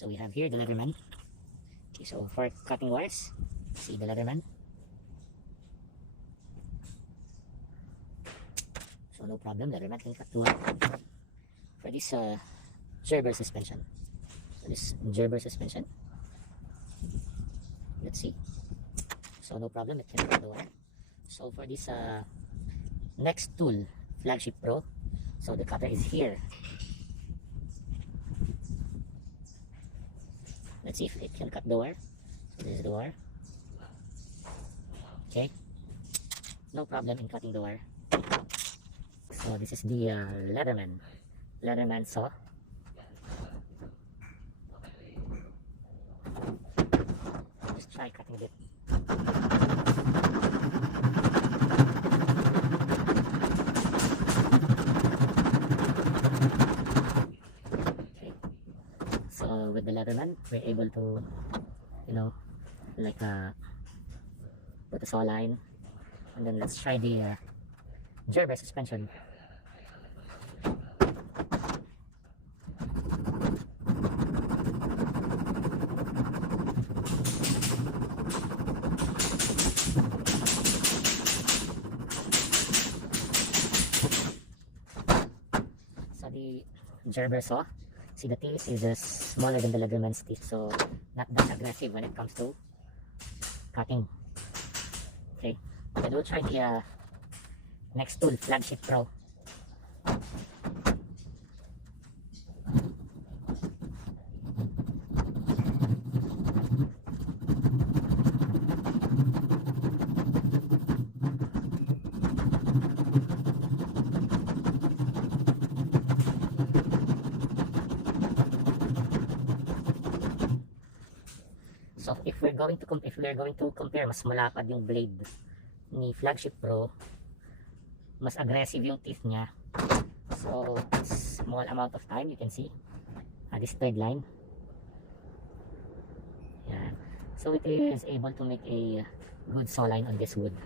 So we have here the Leatherman. Okay, so for cutting wires, see the Leatherman. So no problem, Leatherman can cut the wire. For this Gerber suspension. So this Gerber suspension. Let's see. So no problem, it can cut the wire. So for this Nextool Flagship Pro, so the cutter is here. Let's see if it can cut the wire. So this is the wire. Okay, no problem in cutting the wire. So this is the Leatherman saw. Just try cutting it. Okay. So with the Leatherman, we're able to, you know, like put a saw line, and then let's try the Gerber suspension. So the Gerber saw, see the teeth is just smaller than the Leatherman's teeth, so not that aggressive when it comes to cutting. Okay, then we'll try the Nextool Flagship Pro. So if we're going to compare, mas malapad yung blade ni Flagship Pro, mas aggressive yung teeth niya. So small amount of time, you can see this third line. Yeah. So it is able to make a good saw line on this wood.